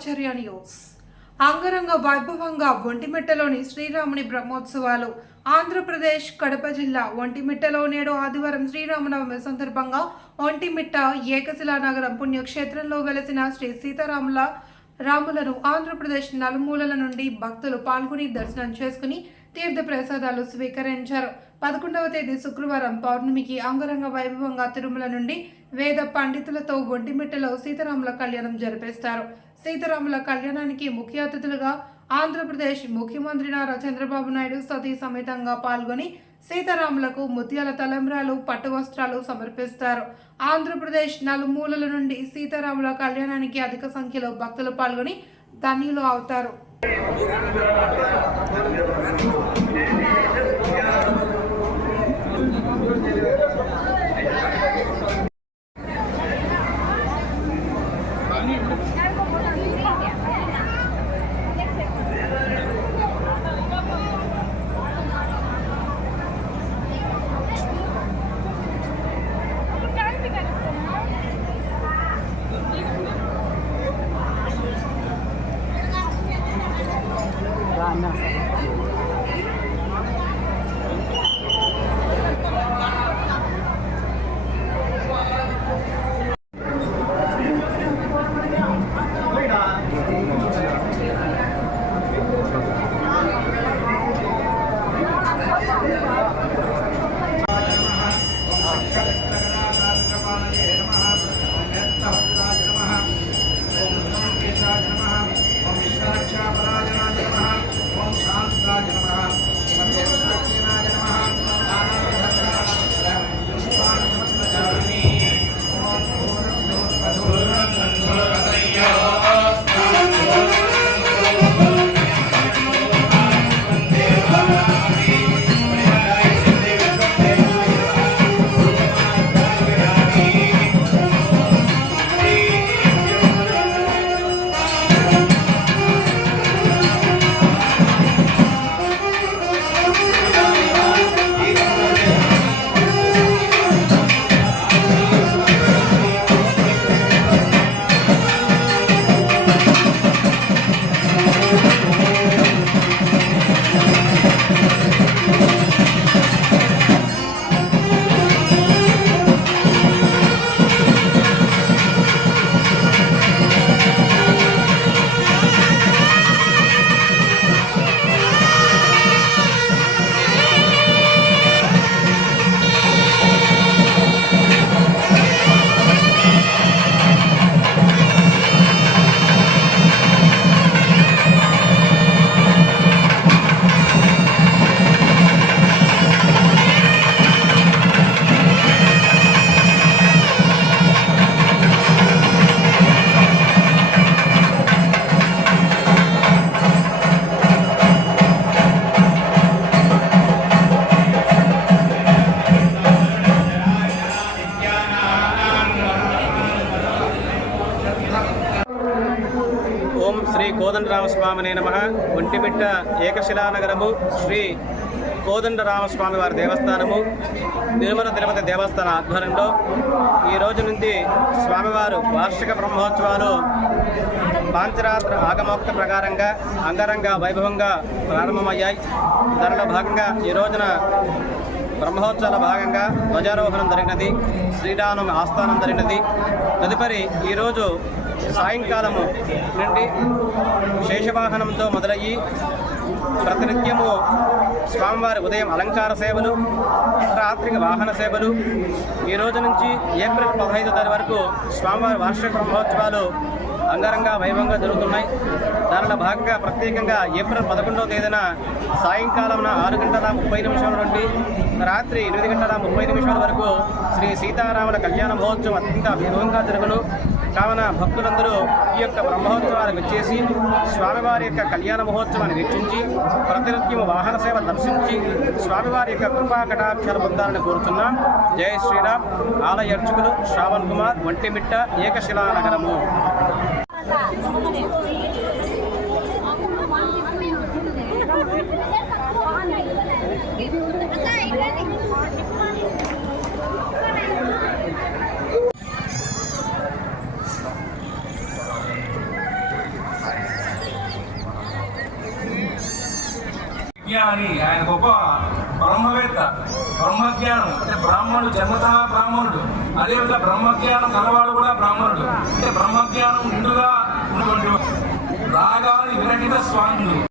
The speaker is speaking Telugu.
ఆచార్య న్యూస్. అంగరంగ వైభవంగా ఒంటిమిట్టలోని శ్రీరాముని బ్రహ్మోత్సవాలు. ఆంధ్రప్రదేశ్ కడప జిల్లా ఒంటిమిట్టలో నేడు ఆదివారం శ్రీరామనవమి సందర్భంగా ఒంటిమిట్ట ఏకశిలా నగరం పుణ్యక్షేత్రంలో వెలసిన శ్రీ సీతారాములను ఆంధ్రప్రదేశ్ నలుమూలల నుండి భక్తులు పాల్గొని దర్శనం చేసుకుని తీర్థ ప్రసాదాలు స్వీకరించారు. 11వ తేదీ శుక్రవారం పౌర్ణమికి అంగరంగ వైభవంగా తిరుమల నుండి వేద పండితులతో ఒంటిమిట్టలో సీతారాముల కళ్యాణం జరిపిస్తారు. సీతారాముల కళ్యాణానికి ముఖ్య అతిథులుగా ఆంధ్రప్రదేశ్ ముఖ్యమంత్రి నారా చంద్రబాబు నాయుడు సతీ సమేతంగా పాల్గొని సీతారాములకు ముత్యాల తలంబ్రాలు, పట్టు వస్త్రాలు సమర్పిస్తారు. ఆంధ్రప్రదేశ్ నలుమూలల నుండి సీతారాముల కళ్యాణానికి అధిక సంఖ్యలో భక్తులు పాల్గొని ధన్యులు అవుతారు. ఓం శ్రీ కోదండరామస్వామినే నమః. ఒంటిమిట్ట ఏకశిలానగరము శ్రీ కోదండరామస్వామి వారి దేవస్థానము తిరుమల తిరుపతి దేవస్థాన ఆధ్వర్యంలో ఈ రోజు నుండి స్వామివారు వార్షిక బ్రహ్మోత్సవాలు పాంచరాత్ర ఆగమోక్త ప్రకారంగా అంగరంగ వైభవంగా ప్రారంభమయ్యాయి. దానిలో భాగంగా ఈ రోజున బ్రహ్మోత్సవాల భాగంగా ధ్వజారోహణం జరిగినది, శ్రీరామ ఆస్థానం జరిగినది. తదుపరి ఈరోజు సాయంకాలము నుండి శేషవాహనంతో మొదలయ్యి ప్రతినిత్యము స్వామివారి ఉదయం అలంకార సేవలు, రాత్రికి వాహన సేవలు, ఈ రోజు నుంచి ఏప్రిల్ 15వ తేదీ వరకు స్వామివారి వార్షిక బ్రహ్మోత్సవాలు అంగరంగ వైభవంగా జరుగుతున్నాయి. దానిలో భాగంగా ప్రత్యేకంగా ఏప్రిల్ 11వ తేదీన సాయంకాలం 6:30 నుండి రాత్రి 8:30 వరకు శ్రీ సీతారాముల కళ్యాణ మహోత్సవం అత్యంత వైభవంగా జరుగును. కావున భక్తులందరూ ఈ యొక్క బ్రహ్మోత్సవానికి వచ్చేసి స్వామివారి యొక్క కళ్యాణ మహోత్సవాన్ని వీక్షించి ప్రతినిత్యము వాహన సేవ దర్శించి స్వామివారి యొక్క కృపా కటాక్షాలు పొందాలని కోరుతున్నాం. జై శ్రీరామ్. ఆలయ అర్చకులు శ్రావణ్ కుమార్, ఒంటిమిట్ట ఏకశిలానగరము. బ్రహ్మజ్ఞాని, ఆయన గొప్ప బ్రహ్మవేత్త. బ్రహ్మజ్ఞానం అంటే బ్రాహ్మణుడు, జన్మతః బ్రాహ్మణుడు. అదేవిధంగా బ్రహ్మజ్ఞానం కలవాడు కూడా బ్రాహ్మణుడు. అంటే బ్రహ్మజ్ఞానం నిండుగా ఉన్నటువంటి రాగాది విరహిత స్వామి.